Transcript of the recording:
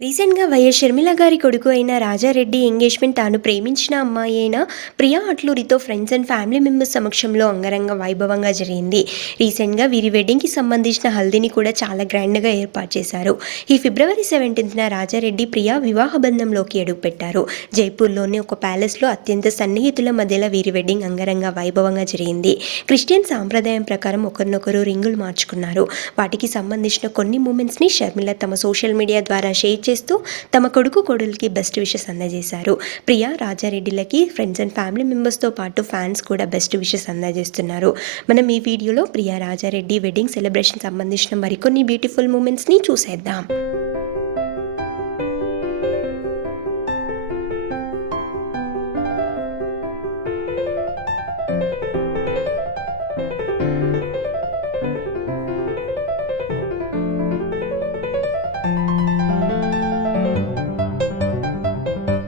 రీసెంట్గా వైఎస్ షర్మిల గారి కొడుకు అయిన రాజారెడ్డి ఎంగేజ్మెంట్ తాను ప్రేమించిన అమ్మాయి అయిన ప్రియా అట్లూరితో ఫ్రెండ్స్ అండ్ ఫ్యామిలీ మెంబర్స్ సమక్షంలో అంగరంగ వైభవంగా జరిగింది. రీసెంట్గా వీరి వెడ్డింగ్కి సంబంధించిన హల్దీని కూడా చాలా గ్రాండ్గా ఏర్పాటు చేశారు. ఈ ఫిబ్రవరి సెవెంటీన్త్న రాజారెడ్డి ప్రియా వివాహ బంధంలోకి అడుగుపెట్టారు. జైపూర్లోని ఒక ప్యాలెస్లో అత్యంత సన్నిహితుల మధ్యలో వీరి వెడ్డింగ్ అంగరంగ వైభవంగా జరిగింది. క్రిస్టియన్ సాంప్రదాయం ప్రకారం ఒకరినొకరు రింగులు మార్చుకున్నారు. వాటికి సంబంధించిన కొన్ని మూమెంట్స్ని షర్మిల తమ సోషల్ మీడియా ద్వారా షేర్ చేస్తూ తమ కొడుకు కొడులకి బెస్ట్ విషెస్ అందజేశారు. ప్రియా రాజారెడ్డిలకి ఫ్రెండ్స్ అండ్ ఫ్యామిలీ మెంబర్స్తో పాటు ఫ్యాన్స్ కూడా బెస్ట్ విషెస్ అందజేస్తున్నారు. మనం ఈ వీడియోలో ప్రియా రాజారెడ్డి వెడ్డింగ్ సెలబ్రేషన్ సంబంధించిన మరికొన్ని బ్యూటిఫుల్ మూమెంట్స్ని చూసేద్దాం.